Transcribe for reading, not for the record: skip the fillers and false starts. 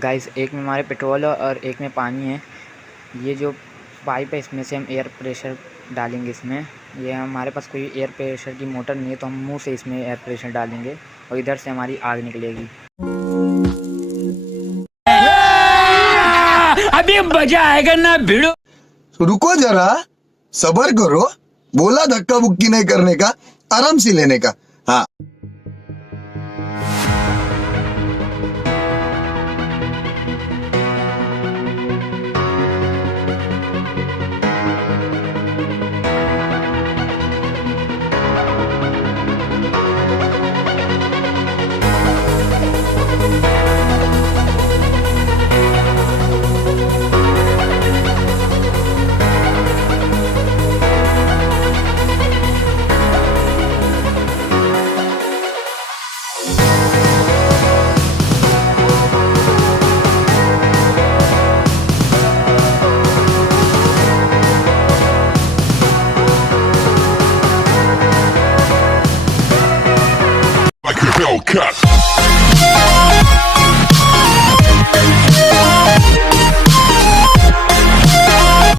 गाइस, एक में हमारे पेट्रोल है और एक में पानी है। ये जो पाइप है इसमें से हम एयर प्रेशर डालेंगे इसमें। ये हमारे पास कोई एयर प्रेशर की मोटर नहीं है तो हम मुंह से इसमें एयर प्रेशर डालेंगे और इधर से हमारी आग निकलेगी। अभी मजा आएगा ना भिड़ो। रुको जरा, सबर करो। बोला धक्का बुक्की नहीं करने का, आराम से लेने का। हाँ